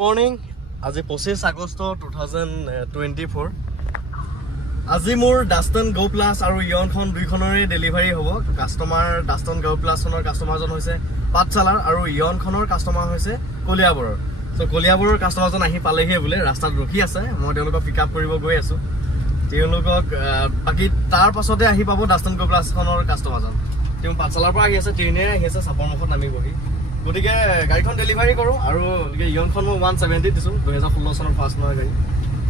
Morning আজি 25 আগষ্ট 2024 আজি মোৰ ডাষ্টন গো প্লাছ আৰু ইয়নখন দুইখনৰে ডেলিভাৰী হ'ব কাষ্টমাৰ ডাষ্টন গো প্লাছখনৰ কাষ্টমাৰজন হৈছে পাঠশালাৰ আৰু ইয়নখনৰ কাষ্টমাৰ হৈছে কলিয়াবৰৰ সো কলিয়াবৰৰ কাষ্টমাৰজন আহি পালেহি বোলে ৰাস্তাত ৰখি আছে মই তেওঁলোকক পিক আপ কৰিব গৈ আছো তেওঁলোকক বাকি তাৰ পাছতে আহি পাব ডাষ্টন গো প্লাছখনৰ কাষ্টমাৰজন তেওঁ পাঠশালাৰ পৰা আহি আছে ট্ৰেইনেৰে আহি আছে চাপৰ মুখত নামি বহি গতিকে গাড়ীখন ডেলিভাৰী কৰোঁ আৰু ইয়নখন মই 170 দিছোঁ 2016 চনৰ ফাৰ্ষ্ট নহয় গাড়ী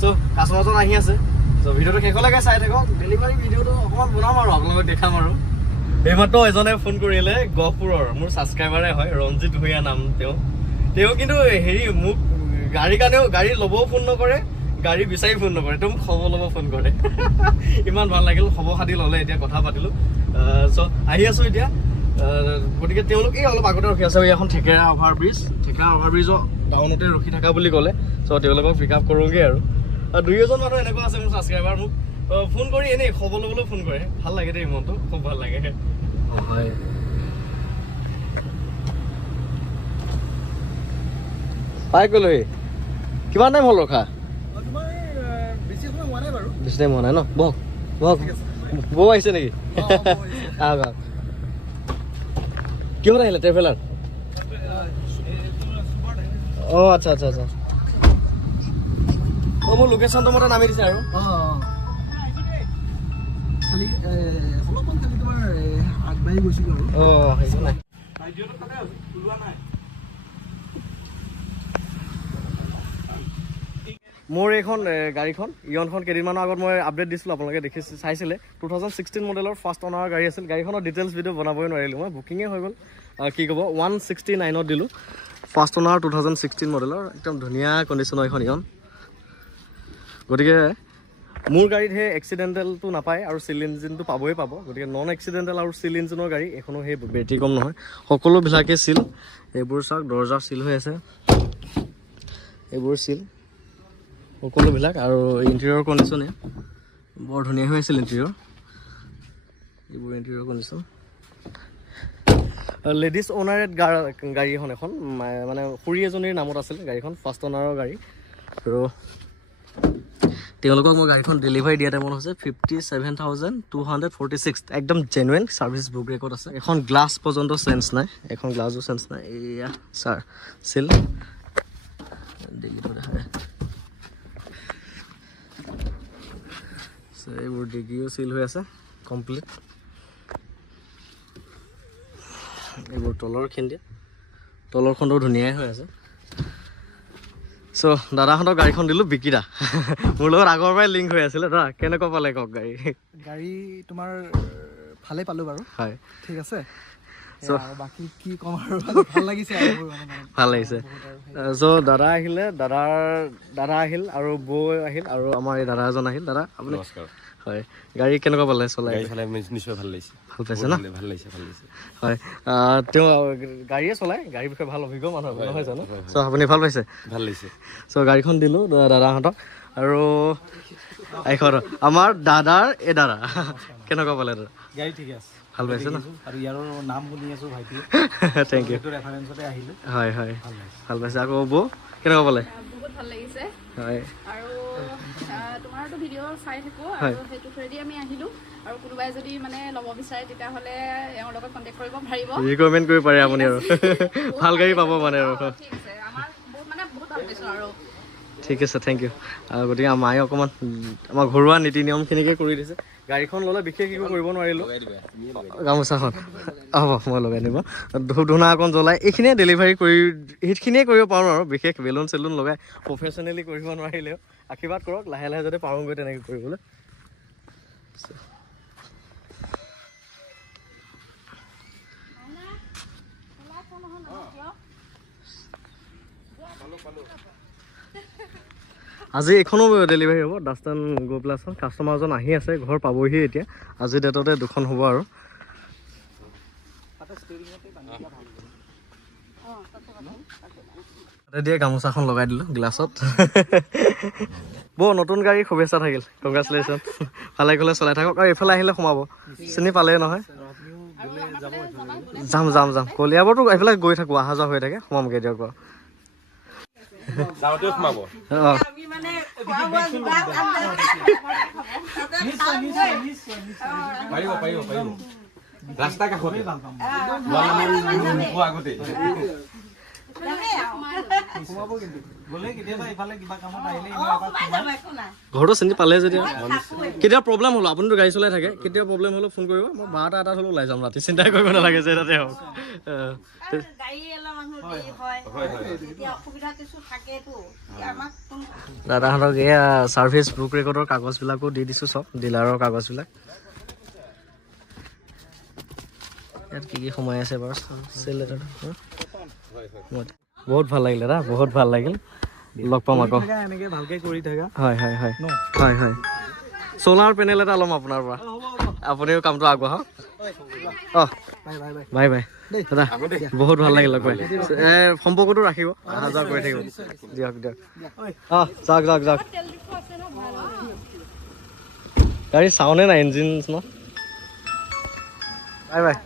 সো কাষ্টমাৰজন আহি আছে সো ভিডিঅ'টো শেষলৈকে চাই থাকক ডেলিভাৰী ভিডিঅ'টো অকণমান বনাম আৰু আপোনালোকক দেখাম আৰু এইমাত্ৰ এজনে ফোন কৰিলে গহপুৰৰ মোৰ ছাবস্ক্ৰাইবাৰে হয় ৰঞ্জিত ভূঞা নাম তেওঁ কিন্তু হেৰি মোক গাড়ীৰ কাৰণেও গাড়ী ল'বও ফোন নকৰে গাড়ী বিচাৰি ফোন নকৰে তেওঁ মোক খবৰ ল'ব ফোন কৰে ইমান ভাল লাগিল খবৰ খাতি ল'লে এতিয়া কথা পাতিলোঁ সো আহি আছোঁ এতিয়া গতিকে তেওঁলোক এই অলপ আগতে ৰখি আছে এখন ঠেকেৰা অভাৰব্ৰিজৰ ডাউনতে ৰখি থকা বুলি ক'লে চ' তেওঁলোকক পিক আপ কৰোঁগৈ আৰু দুই এজন মানুহ এনেকুৱা আছে মোৰ ছাবস্ক্ৰাইবাৰ মোক ফোন কৰি এনেই খবৰ ল'বলৈ ফোন কৰে ভাল লাগে দেই মনটো খুব ভাল লাগে হয় পাই গ'লো কিমান টাইম হ'ল ৰখা বেছি টাইম হোৱা নাই ন বহক বৌ আহিছে নেকি আহক কিহত আহিলে ট্ৰেভেলাৰ অঁ আচ্ছা অঁ মোৰ লোকেশ্যনটো মতে নামি দিছে আৰু অঁ সেইটো নাই মোৰ এইখন গাড়ীখন ইয়নখন কেইদিনমানৰ আগত মই আপডেট দিছিলোঁ আপোনালোকে চাইছিলে 2016 মডেলৰ ফাৰ্ষ্ট অনাৰ গাড়ী আছিল গাড়ীখনৰ ডিটেইলছ ভিডিঅ' বনাবই নোৱাৰিলোঁ মই বুকিঙে হৈ গ'ল কি ক'ব 169ত দিলোঁ ফাৰ্ষ্ট অনাৰ 2016 মডেলৰ একদম ধুনীয়া কণ্ডিশ্যনৰ এখন ইয়ন গতিকে মোৰ গাড়ীত সেই এক্সিডেণ্টেলটো নাপায় আৰু চিল ইঞ্জিনটো পাবই পাব গতিকে নন এক্সিডেণ্টেল আৰু চিল ইঞ্জিনৰ গাড়ী এখনো সেই বেটেৰী কম নহয় সকলোবিলাকে চিল এইবোৰ চাওক দৰ্জা চিল হৈ আছে এইবোৰ চিল সকলোবিলাক আৰু ইণ্টেৰিয়ৰ কণ্ডিশ্যনে বৰ ধুনীয়া হৈ আছিল ইণ্টেৰিয়ৰ এইবোৰ ইণ্টেৰিয়ৰ কণ্ডিশ্যন লেডিজ অ'নাৰেড গাড়ী এখন মানে খুৰী এজনীৰ নামত আছিল গাড়ীখন ফাৰ্ষ্ট অনাৰৰ গাড়ী আৰু তেওঁলোকক মই গাড়ীখন ডেলিভাৰী দিয়া টাইমত হৈছে 57,246 একদম জেনুৱেন ছাৰ্ভিচ বুক ৰেকৰ্ড আছে এখন গ্লাছ পৰ্যন্ত চেঞ্জ নাই এখন গ্লাছো চেঞ্জ নাই এয়া ছাৰ চিল ডিগ্ৰীটো দেখায় এইবোৰ ডিগ্ৰীও চিল হৈ আছে কমপ্লিট এইবোৰ তলৰখনো ধুনীয়াই হৈ আছে চ' দাদাহঁতৰ গাড়ীখন দিলোঁ বিকিদা মোৰ লগত আগৰ পৰাই লিংক হৈ আছিলে দাদা কেনেকুৱা পালে কওক গাড়ী তোমাৰ ভালেই পালোঁ বাৰু হয় ঠিক আছে চ' বাকী কি ক'ম আৰু ভাল লাগিছে চ' দাদা আহিলে দাদা আহিল আৰু বৌ আহিল আৰু আমাৰ এই দাদা এজন আহিল দাদা আপুনি হয় গাড়ী কেনেকুৱা পালে চলাই নিশ্চয় ভাল লাগিছে ভাল পাইছে ন ভাল লাগিছে হয় তেওঁ গাড়ীয়ে চলাই গাড়ীৰ বিষয়ে ভাল অভিজ্ঞ মানুহ নহয় জানো চ' আপুনি ভাল পাইছে ভাল লাগিছে চ' গাড়ীখন দিলোঁ দাদাহঁতক আৰু এখন আমাৰ দাদাৰ দাদা কেনেকুৱা পালে দাদা গাড়ী ঠিকে আছে ভাল পাইছে ন আৰু ইয়াৰ নাম শুনি আছোঁ ভাইটি থেংক ইউ ৰেফাৰেঞ্চতে আহিলোঁ হয় ভাল পাইছে আকৌ বৌ কেনেকুৱা পালে বহুত ভাল লাগিছে হয় আৰু তোমাৰতো ভিডিঅ' চাই থাকোঁ আৰু সেইটো থ্ৰুৱেদি আমি আহিলোঁ আৰু কোনোবাই যদি মানে ল'ব বিচাৰে তেতিয়াহ'লে এওঁৰ লগত কণ্টেক্ট কৰিব পাৰিব ৰিকমেণ্ড কৰিব পাৰে আপুনি আৰু ভাল গাড়ী পাব মানে আৰু ঠিক আছে আমাৰ বহুত ভাল পাইছোঁ আৰু ঠিক আছে থেংক ইউ গতিকে মায়ে অকণমান আমাৰ ঘৰুৱা নীতি নিয়মখিনিকে কৰি দিছে গাড়ীখন ল'লে বিশেষ একো কৰিব নোৱাৰিলোঁ গামোচাখন হ'ব মই লগাই দিব ধূপ ধূনা অকণ জ্বলাই এইখিনিয়ে ডেলিভাৰী সেইখিনিয়ে কৰিব পাৰোঁ আৰু বিশেষ বেলুন চেলুন লগাই প্ৰফেচনেলি কৰিব নোৱাৰিলেও আশীৰ্বাদ কৰক লাহে লাহে যাতে পাৰোঁগৈ তেনেকৈ কৰিবলৈ আজি এইখনো ডেলিভাৰী হ'ব ডাষ্টন গো প্লাছখন কাষ্টমাৰজন আহি আছে ঘৰ পাবহি এতিয়া আজি ডেটতে দুখন হ'ব আৰু তাতে দিয়ে গামোচাখন লগাই দিলোঁ গ্লাছত বৌ নতুন গাড়ী শুভেচ্ছা থাকিল কংগ্ৰেচুলেশ্যন ভালে গ'লে চলাই থাকক আৰু এইফালে আহিলে সোমাব চিনি পালেই নহয় যাম কলিয়াবৰতো এইফালে গৈ থাকোঁ অহা যোৱা হৈ থাকে সোমামগৈ দিয়ক বাৰু যাওঁতেও সোমাব অঁ আমি মানে খোৱা বোৱা যোগাৰ নিশ্চয় নিশ্চয় নিশ্চয় নিশ্চয় পাৰিব পাৰিব পাৰিব ৰাস্তা কাষতে ভাল পাম নোপোৱা আগতে সোমাব কিন্তু গ'লে কেতিয়াবা ইফালে কিবা কামত আহিলে এনেও এবাৰ সোমাই যাব একো নাই ঘৰটো চিনি পালে যদি আৰু। থাকোৱে কেতিয়াবা প্ৰব্লেম হ'লো আপুনিতো গাড়ী চলাই থাকে কেতিয়াবা প্ৰব্লেম হ'লেও ফোন কৰিব মই 12টা এটাত হ'লেও ওলাই যাম ৰাতি চিন্তাই কৰিব নালাগে যে তাতে হওক আৰু গাড়ী এলা মানুহ দেৰি হয় এতিয়া অসুবিধা কিছু থাকেতো আমাক কোন দাদাহঁতক এয়া ছাৰ্ভিচ বুক ৰেকৰ্ডৰ কাগজবিলাকো দি দিছোঁ চব ডিলাৰৰ কাগজবিলাক ইয়াত কি সোমাই আছে বাৰু চেল লেটাৰটো বহুত ভাল লাগিলে দাদা বহুত ভাল লাগিল লগ পাম আকৌ এনেকে ভালকে কৰি থাকা হয় হয় হয় হয় হয় চ'লাৰ পেনেল এটা ল'ম আপোনাৰ পৰা আপুনিও কামটো আগবঢ়াওক অঁ bye bye bye bye bye দাদা বহুত ভাল লাগিল লগ পাই সম্পৰ্কটো ৰাখিব অহা যোৱা কৰি থাকিব দিয়ক দিয়ক অঁ যাওক যাওক যাওক গাড়ী চাউনে নাই ইঞ্জিন ন বাই বাই